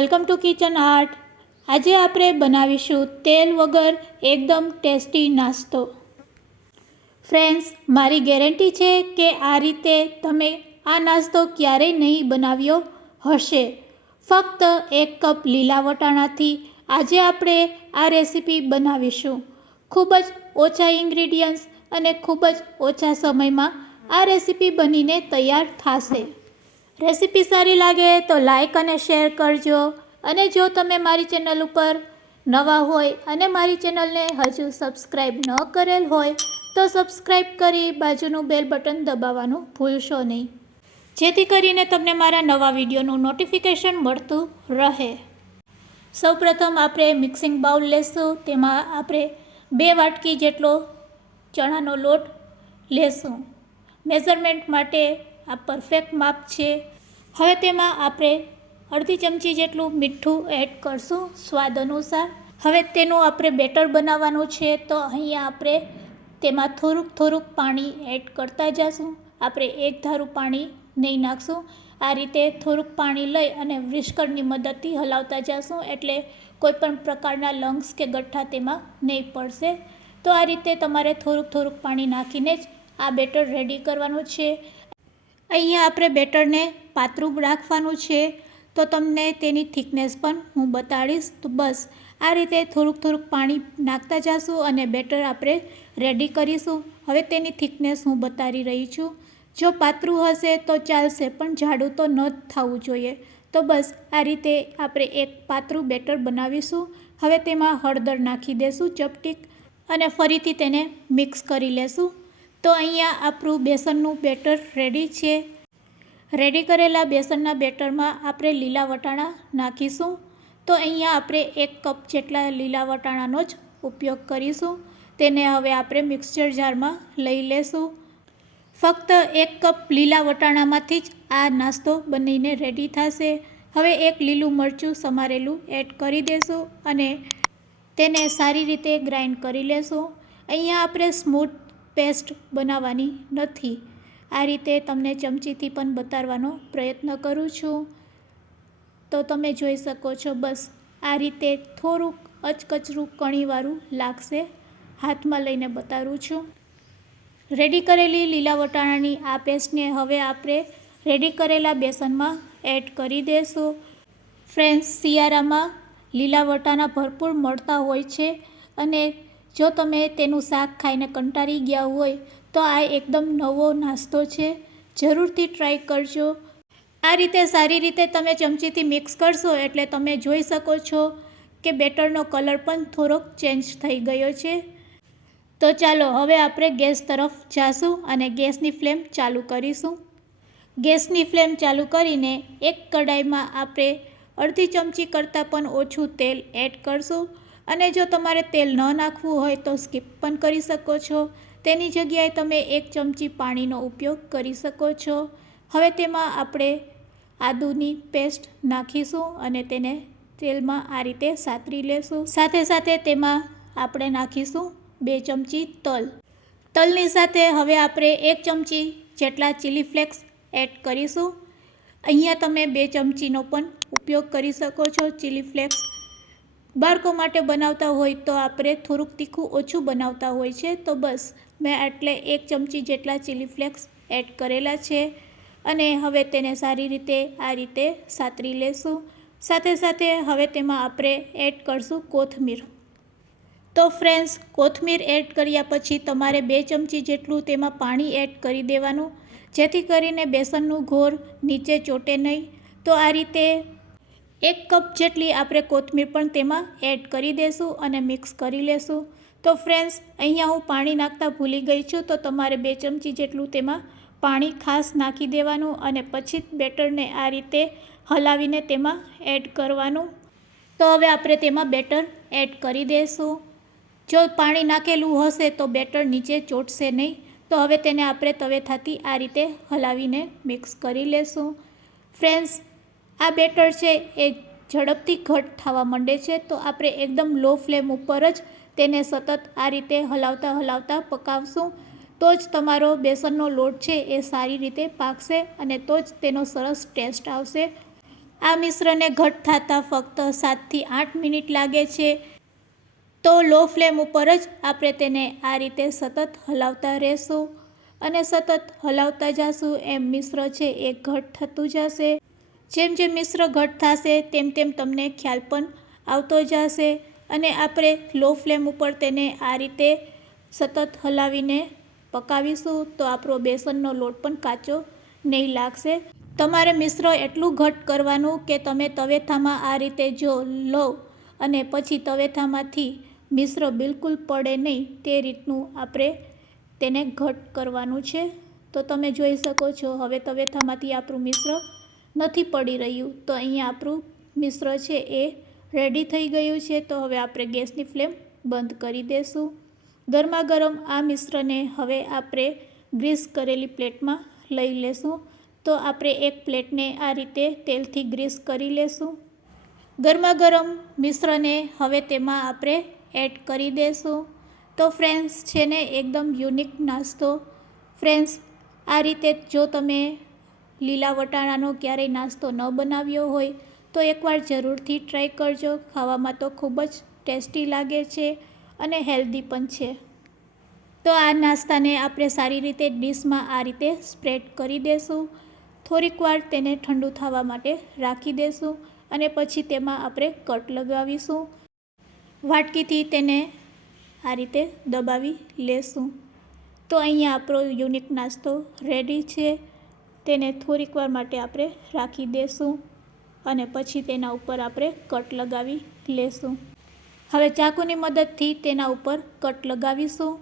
Welcome to kitchen art. આજે આપણે બનાવીશું તેલ વગર એકદમ ટેસ્ટી નાસ્તો। ફ્રેન્ડ્સ, મારી ગેરંટી છે કે આ રીતે તમે આ નાસ્તો ક્યારેય નહીં બનાવ્યો હશે। ફક્ત 1 કપ લીલા વટાણાથી આજે આપણે આ રેસીપી બનાવીશું। ખૂબ જ ઓછા ઇન્ગ્રીડિયન્ટ્સ અને ખૂબ જ ઓછા સમયમાં આ રેસીપી બનીને તૈયાર થશે। રેસીપી સારી લાગે તો લાઈક અને શેર કરજો। અને જો તમે મારી ચેનલ ઉપર નવા હોય અને મારી ચેનલને હજુ સબસ્ક્રાઈબ ન કરેલ હોય તો સબસ્ક્રાઈબ કરી બાજુનું બેલ બટન દબાવવાનું ભૂલશો નહીં, જેથી કરીને તમને મારા નવા વિડીયોનું નોટિફિકેશન મળતું રહે। સૌપ્રથમ આપણે મિક્સિંગ બાઉલ લેશું। તેમાં આપણે 2 વાટકી જેટલો ચણાનો લોટ લેશું। મેઝરમેન્ટ માટે આ પરફેક્ટ માપ છે। હવે તેમાં આપણે અડધી ચમચી જેટલું મીઠું એડ કરશું સ્વાદ અનુસાર। હવે તેનું આપણે બેટર બનાવવાનું છે, તો અહીંયા આપણે તેમાં થોડુંક પાણી એડ કરતા જઈશું। આપણે એક ધારું પાણી નહીં નાખશું। આ રીતે થોડુંક પાણી લઈ અને વ્હિસ્કરની મદદથી હલાવતા જઈશું, એટલે કોઈપણ પ્રકારના લંગ્સ કે ગઠ્ઠા તેમાં નહીં પડશે। તો આ રીતે તમારે થોડુંક પાણી નાખીને જ આ બેટર રેડી કરવાનું છે। અહીંયા આપણે બેટરને પાતળું રાખવાનું છે, તો તમને તેની થિકનેસ પણ હું બતાડીશ। તો બસ આ રીતે થોડુંક પાણી નાખતા જઈશું અને બેટર આપણે રેડી કરીશું। હવે તેની થિકનેસ હું બતાવી રહી છું। જો પાતળું હશે તો ચાલશે, પણ જાડું તો ન જ થવું જોઈએ। તો બસ આ રીતે આપણે એક પાતળું બેટર બનાવીશું। હવે તેમાં હળદર નાખી દઈશું ચપટીક અને ફરીથી તેને મિક્સ કરી લેશું। તો અહીંયા આપણું બેસનનું બેટર રેડી છે। રેડી કરેલા બેસનના બેટરમાં આપણે લીલા વટાણા નાખીશું। તો અહીંયા આપણે 1 કપ જેટલા લીલા વટાણાનો જ ઉપયોગ કરીશું। તેને હવે આપણે મિક્સચર જારમાં લઈ લેશું। ફક્ત 1 કપ લીલા વટાણામાંથી જ આ નાસ્તો બનીને રેડી થશે। હવે 1 લીલું મરચું સમારેલું એડ કરી દઈશું અને તેને સારી રીતે ગ્રાઇન્ડ કરી લેશું। અહીંયા આપણે સ્મૂથ પેસ્ટ બનાવવાની નથી, આ રીતે તમને ચમચીથી પણ બતાવવાનો પ્રયત્ન કરું છું। તો તમે જોઈ શકો છો, બસ આ રીતે થોડુંક અચકચરું કણીવાળું લાગશે। હાથમાં લઈને બતાવું છું। રેડી કરેલી લીલા વટાણાની આ પેસ્ટને હવે આપણે રેડી કરેલા બેસનમાં એડ કરી દઈશું। ફ્રેન્ડ્સ, શિયાળામાં લીલા વટાણા ભરપૂર મળતા હોય છે, અને જો તમે તેનું શાક ખાઈને કંટાળી ગયા હોય તો આ એકદમ નવો નાસ્તો છે। જરૂરથી ટ્રાય કરજો। આ રીતે સારી રીતે તમે ચમચીથી મિક્સ કરશો એટલે તમે જોઈ શકો છો કે બેટરનો કલર પણ થોડોક ચેન્જ થઈ ગયો છે। તો ચાલો હવે આપણે ગેસ તરફ જાશું અને ગેસની ફ્લેમ ચાલુ કરીશું। ગેસની ફ્લેમ ચાલુ કરીને એક કડાઈમાં આપણે અડધી ચમચી કરતાં પણ ઓછું તેલ એડ કરશું। અને જો તમારે તેલ ન નાખવું હોય તો સ્કીપ પણ કરી શકો છો। તેની જગ્યાએ તમે 1 ચમચી પાણીનો ઉપયોગ કરી શકો છો। હવે તેમાં આપણે આદુની પેસ્ટ નાખીશું અને તેને તેલમાં આ રીતે સાતરી લેશું। સાથે તેમાં આપણે નાખીશું 2 ચમચી તલ। તલની સાથે હવે આપણે 1 ચમચી જેટલા ચીલી ફ્લેક્સ એડ કરીશું। અહીંયા તમે 2 ચમચીનો પણ ઉપયોગ કરી શકો છો ચીલી ફ્લેક્સ। બાળકો માટે બનાવતા હોય તો આપણે થોડુંક તીખું ઓછું બનાવતા હોય છે, તો બસ મેં એટલે 1 ચમચી જેટલા ચીલી ફ્લેક્સ એડ કરેલા છે। અને હવે તેને સારી રીતે આ રીતે સાતરી લેશું। સાથે હવે તેમાં આપણે એડ કરશું કોથમીર। તો ફ્રેન્ડ્સ, કોથમીર એડ કર્યા પછી તમારે 2 ચમચી જેટલું તેમાં પાણી એડ કરી દેવાનું, જેથી કરીને બેસનનું ઘોર નીચે ચોટે નહીં। તો આ રીતે 1 કપ જેટલી આપણે કોથમીર પણ તેમાં એડ કરી દઈશું અને મિક્સ કરી લેશું। તો ફ્રેન્ડ્સ, અહીંયા હું પાણી નાખતા ભૂલી ગઈ છું, તો તમારે 2 ચમચી જેટલું તેમાં પાણી ખાસ નાખી દેવાનું અને પછી બેટરને આ રીતે હલાવીને તેમાં એડ કરવાનું। તો હવે આપણે તેમાં બેટર એડ કરી દઈશું। જો પાણી નાખેલું હશે તો બેટર નીચે ચોટશે નહીં। તો હવે તેને આપણે તવેથાથી આ રીતે હલાવીને મિક્સ કરી લેશું। ફ્રેન્ડ્સ, આ બેટર છે એ ઝડપથી ઘટ થવા માંડે છે, તો આપણે એકદમ લો ફ્લેમ ઉપર જ તેને સતત આ રીતે હલાવતા પકાવશું। તો જ તમારો બેસનનો લોટ છે એ સારી રીતે પાકશે અને તો જ તેનો સરસ ટેસ્ટ આવશે। આ મિશ્રણને ઘટ્ટ થતાં ફક્ત 7થી 8 મિનિટ લાગે છે, તો લો ફ્લેમ ઉપર જ આપણે તેને આ રીતે સતત હલાવતા રહેશું અને સતત હલાવતા જશું. એમ મિશ્ર છે એ ઘટ્ટ થતું જશે. જેમ જેમ મિશ્ર ઘટ્ટ થશે તેમ તેમ તમને ખ્યાલ પણ આવતો જશે અને આપણે લો ફ્લેમ ઉપર તેને આ રીતે સતત હલાવીને પકાવીશું તો આપણો બેસનનો લોટ પણ કાચો નહીં લાગશે. તમારે મિશ્ર એટલું ઘટ્ટ કરવાનું કે તમે તવેથામાં આ રીતે જો લો અને પછી તવેથામાંથી મિશ્ર બિલકુલ પડે નહીં તે રીતનું આપણે તેને ઘટ્ટ કરવાનું છે. તો તમે જોઈ શકો છો હવે તવેથામાંથી આપણું મિશ્ર નથી પડી રહ્યું. તો અહીંયા આપણું મિશ્ર છે એ રેડી થઈ ગયું છે. તો હવે આપણે ગેસની ફ્લેમ બંધ કરી દઈશું. ગરમા ગરમ આ મિશ્રને હવે આપણે ગ્રીસ કરેલી પ્લેટમાં લઈ લેશું. તો આપણે એક પ્લેટને આ રીતે તેલથી ગ્રીસ કરી લેશું. ગરમા ગરમ મિશ્રને હવે તેમાં આપણે એડ કરી દઈશું. તો ફ્રેન્ડ્સ છે ને એકદમ યુનિક નાસ્તો. ફ્રેન્ડ્સ આ રીતે જો તમે લીલા વટાણાનો ક્યારેય નાસ્તો ન બનાવ્યો હોય તો એકવાર જરૂરથી ટ્રાય કરજો. ખાવામાં તો ખૂબ જ ટેસ્ટી લાગે છે અને હેલ્ધી પણ છે. તો આ નાસ્તાને આપણે સારી રીતે ડીશમાં આ રીતે સ્પ્રેડ કરી દઈશું. થોડીક વાર તેને ઠંડુ થવા માટે રાખી દઈશું અને પછી તેમાં આપણે કટ લગાવીશું. વાટકીથી તેને આ રીતે દબાવી લેશું. તો અહીંયા આપણો યુનિક નાસ્તો રેડી છે. તેને થોડીક વાર માટે આપણે રાખી દઈશું અને પછી તેના ઉપર આપણે કટ લગાવી લેશું. હવે ચાકુની મદદથી તેના ઉપર કટ લગાવીશું.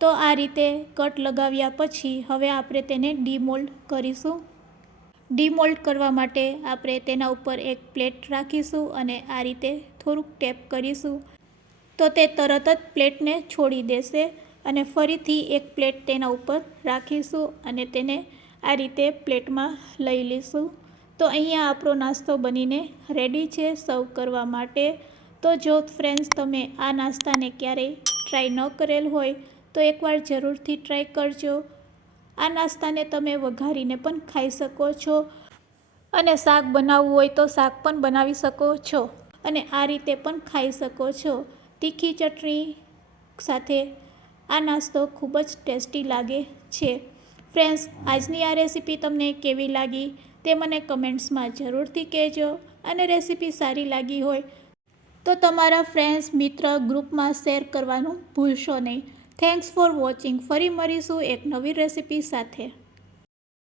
તો આ રીતે કટ લગાવ્યા પછી હવે આપણે તેને ડીમોલ્ડ કરીશું. ડીમોલ્ડ કરવા માટે આપણે તેના ઉપર એક પ્લેટ રાખીશું અને આ રીતે થોડુંક ટેપ કરીશું તો તે તરત જ પ્લેટને છોડી દેશે અને ફરીથી એક પ્લેટ તેના ઉપર રાખીશું અને તેને આ રીતે પ્લેટમાં લઈ લઈશું. તો અહીંયા આપણો નાસ્તો બનીને રેડી છે સર્વ કરવા માટે. તો જો ફ્રેન્ડ્સ તમે આ નાસ્તાને ક્યારેય ટ્રાય ન કરેલ હોય તો એકવાર જરૂરથી ટ્રાય કરજો. આ નાસ્તાને તમે વઘારીને પણ ખાઈ શકો છો અને શાક બનાવવું હોય તો શાક પણ બનાવી શકો છો અને આ રીતે પણ ખાઈ શકો છો. તીખી ચટણી સાથે આ નાસ્તો ખૂબ જ ટેસ્ટી લાગે છે. ફ્રેન્ડ્સ આજની આ રેસીપી તમને કેવી લાગી તે મને કમેન્ટ્સમાં જરૂરથી કહેજો અને રેસીપી સારી લાગી હોય તો તમારા ફ્રેન્ડ્સ મિત્ર ગ્રુપમાં શેર કરવાનું ભૂલશો નહીં. Thanks for watching. ફરી મળીશું એક નવી રેસીપી સાથે.